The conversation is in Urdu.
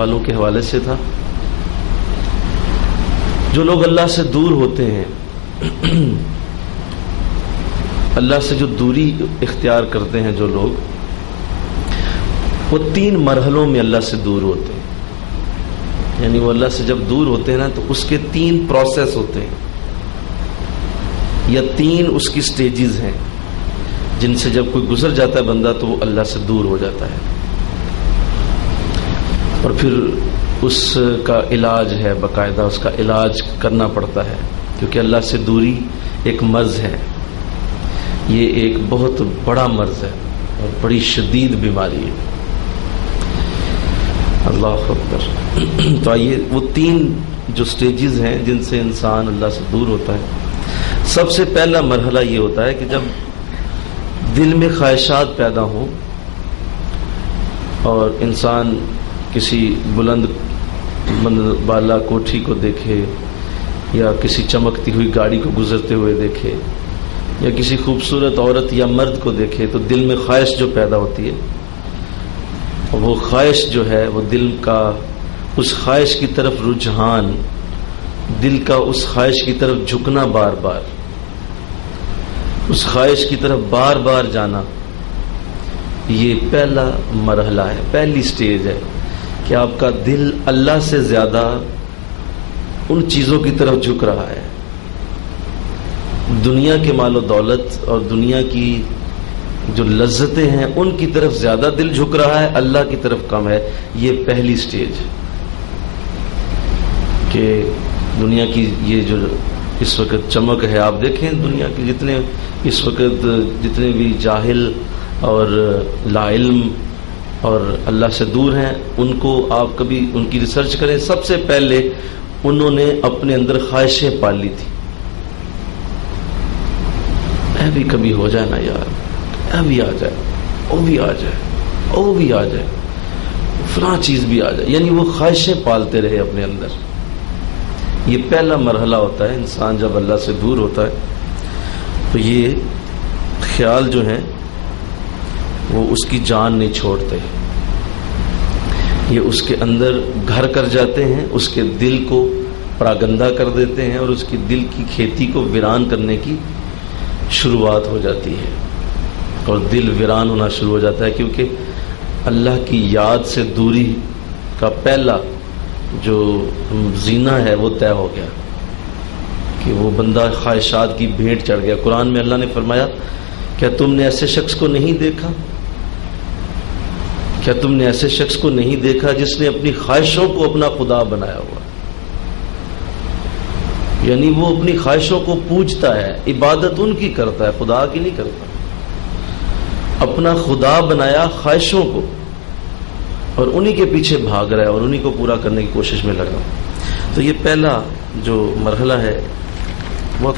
والوں کے حوالے سے تھا۔ جو لوگ اللہ سے دور ہوتے ہیں، اللہ سے جو دوری اختیار کرتے ہیں جو لوگ، وہ 3 مرحلوں میں اللہ سے دور ہوتے ہیں۔ یعنی وہ اللہ سے جب دور ہوتے ہیں نا تو اس کے 3 پروسیس ہوتے ہیں یا 3 اس کی سٹیجز ہیں جن سے جب کوئی گزر جاتا ہے بندہ تو وہ اللہ سے دور ہو جاتا ہے، اور پھر اس کا علاج ہے، باقاعدہ اس کا علاج کرنا پڑتا ہے، کیونکہ اللہ سے دوری ایک مرض ہے، یہ ایک بہت بڑا مرض ہے اور بڑی شدید بیماری ہے۔ اللہ اکبر۔ تو آئیے وہ 3 جو سٹیجز ہیں جن سے انسان اللہ سے دور ہوتا ہے۔ سب سے پہلا مرحلہ یہ ہوتا ہے کہ جب دل میں خواہشات پیدا ہوں اور انسان کسی بلند بالا کوٹھی کو دیکھے یا کسی چمکتی ہوئی گاڑی کو گزرتے ہوئے دیکھے یا کسی خوبصورت عورت یا مرد کو دیکھے تو دل میں خواہش جو پیدا ہوتی ہے، وہ خواہش جو ہے وہ دل کا اس خواہش کی طرف رجحان، دل کا اس خواہش کی طرف جھکنا، بار بار اس خواہش کی طرف بار بار جانا، یہ پہلا مرحلہ ہے، پہلی سٹیج ہے کہ آپ کا دل اللہ سے زیادہ ان چیزوں کی طرف جھک رہا ہے، دنیا کے مال و دولت اور دنیا کی جو لذتیں ہیں ان کی طرف زیادہ دل جھک رہا ہے، اللہ کی طرف کم ہے۔ یہ پہلی سٹیج کہ دنیا کی یہ جو اس وقت چمک ہے، آپ دیکھیں دنیا کے جتنے اس وقت جتنے بھی جاہل اور لا علم اور اللہ سے دور ہیں، ان کو آپ کبھی ان کی ریسرچ کریں، سب سے پہلے انہوں نے اپنے اندر خواہشیں پال لی تھی۔ اے بھی کبھی ہو جائے نا یار، اے بھی آ جائے، او بھی آ جائے، او بھی آ جائے، فلاں چیز بھی آ جائے، یعنی وہ خواہشیں پالتے رہے اپنے اندر۔ یہ پہلا مرحلہ ہوتا ہے انسان جب اللہ سے دور ہوتا ہے تو یہ خیال جو ہیں وہ اس کی جان نہیں چھوڑتے، یہ اس کے اندر گھر کر جاتے ہیں، اس کے دل کو پراگندہ کر دیتے ہیں اور اس کی دل کی کھیتی کو ویران کرنے کی شروعات ہو جاتی ہے، اور دل ویران ہونا شروع ہو جاتا ہے، کیونکہ اللہ کی یاد سے دوری کا پہلا جو زینہ ہے وہ طے ہو گیا کہ وہ بندہ خواہشات کی بھیٹ چڑھ گیا۔ قرآن میں اللہ نے فرمایا، کیا تم نے ایسے شخص کو نہیں دیکھا، کیا تم نے ایسے شخص کو نہیں دیکھا جس نے اپنی خواہشوں کو اپنا خدا بنایا ہوا، یعنی وہ اپنی خواہشوں کو پوجتا ہے، عبادت ان کی کرتا ہے، خدا کی نہیں کرتا، اپنا خدا بنایا خواہشوں کو اور انہی کے پیچھے بھاگ رہا ہے اور انہی کو پورا کرنے کی کوشش میں لگا۔ تو یہ پہلا جو مرحلہ ہے بہت